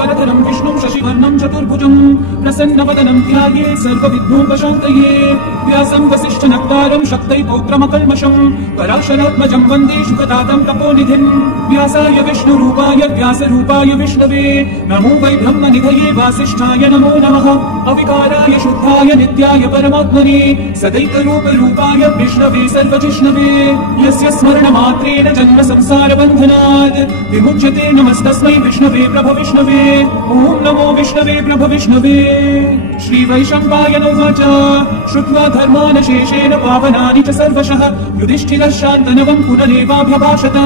शुक्लाम्बरधरं विष्णुं शशिवर्णं चतुर्भुजं प्रसन्नवदनं ध्यायेत् सर्वविघ्नोपशान्तये व्यासं वसिष्ठनक्तारं शक्तैपौत्रमकल्मषं पराशरात्मजं वन्दे शुकतातं तपोनिधिं व्यासाय विष्णुरूपाय व्यासरूपाय विष्णवे नमो वै ब्रह्मनिधये वासिष्ठाय नमो नमः अविकाराय शुद्धाय नित्याय परमात्मने सदैकरूपरूपाय विष्णवे सर्वजिष्णवे यस्य स्मरणमात्रेण जन्म संसारबन्धनात् विमुच्यते नमस्तस्मै विष्णवे प्रभविष्णवे ॐ नमो विष्णवे प्रभविष्णवे श्रीवैशम्पायन उवाच श्रुत्वा धर्मान् शेषेण पावनानि च सर्वशः युधिष्ठिरः शान्तनवं पुनरेवाभ्यभाषत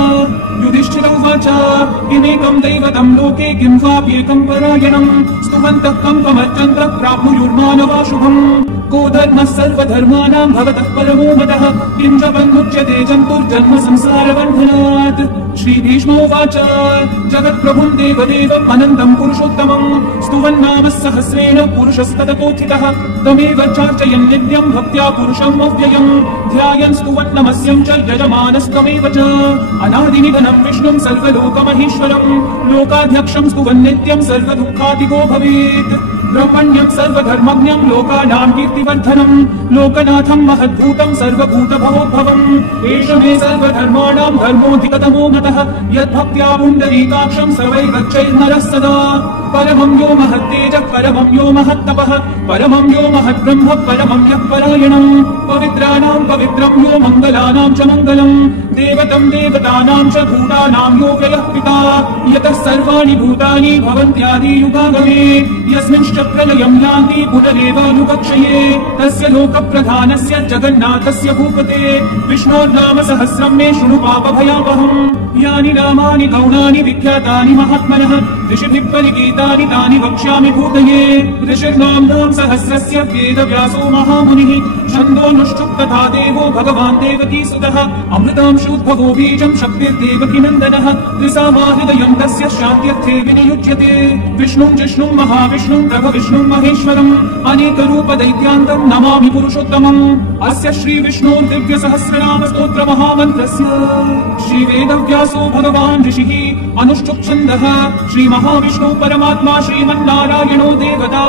युधिष्ठिर उवाच किमेकं दैवतं लोके किं वाप्येकं परायणं स्तुवन्तः कम्पमर्चन्तः प्राप्नुयुर्मानवा शुभम् को धर्मः सर्वधर्माणां भवतः परमो मतः किं च बन्धुच्यते जन्तुर्जन्म संसारबन्धनात् श्रीभीष्मोवाच जगत्प्रभुं देवदेवम् अनन्तं पुरुषोत्तमं स्तुवन्नामः सहस्रेण पुरुषस्तततोत्थितः तमेव चार्चयन् नित्यं भक्त्या पुरुषम् अव्ययम् ध्यायन् स्तुवन् नमस्यं च यजमानस्तमेव च अनादिनिधनं विष्णुं सर्वलोकमहेश्वरं लोकाध्यक्षं स्तुवन् नित्यं सर्वदुःखातिगो भवेत् ब्रह्मण्यं सर्वधर्मज्ञं लोकानां कीर्तिवर्धनं लोकनाथं महद्भूतं सर्वभूतभवोद्भवम् एष मे सर्वधर्माणां धर्मोऽधिकतमो मतः यद्भक्त्या पुण्डरीकाक्षं सर्वैर्गच्छेन्नरः सदा परमं यो महत्तेजः परमं यो महत्तपः परमं यो महद्ब्रह्म परमं यः परायणम् पवित्राणां पवित्रं यो मङ्गलानां च मङ्गलम् देवतं देवतानां च भूतानां यो व्ययः पिता यतः सर्वाणि भूतानि भवन्त्यादियुगागमे यस्मिंश्च प्रलयं यान्ति पुनरेवानुपक्षये तस्य लोकप्रधानस्य जगन्नाथस्य भूपते विष्णोर्नाम सहस्रं मे शृणु पापभयावहम् यानि नामानि गौणानि विख्यातानि महात्मनः ऋषिभिः परिगीतानि तानि वक्ष्यामि भूतये ऋषिर्नाम्नां सहस्रस्य वेदव्यासो महामुनिः छन्दोनुष्ठुप् तथा देवो भगवान् देवकीसुतः अमृतांशूद्भवो बीजं शक्तिर्देवकीनन्दनः त्रिसामाहृदयं तस्य शान्त्यर्थे विनियुज्यते विष्णुं जिष्णुं महाविष्णुं प्रभविष्णुं महेश्वरम् अनेकरूपदैत्यान्तं नमामि पुरुषोत्तमम् अस्य श्रीविष्णोर्दिव्यसहस्रनामस्तोत्रमहामन्त्रस्य श्रीवेदव्यासो भगवान् ऋषिः अनुष्ठुप् छन्दः श्रीमहाविष्णु परमात्मा श्रीमन्नारायणो देवता।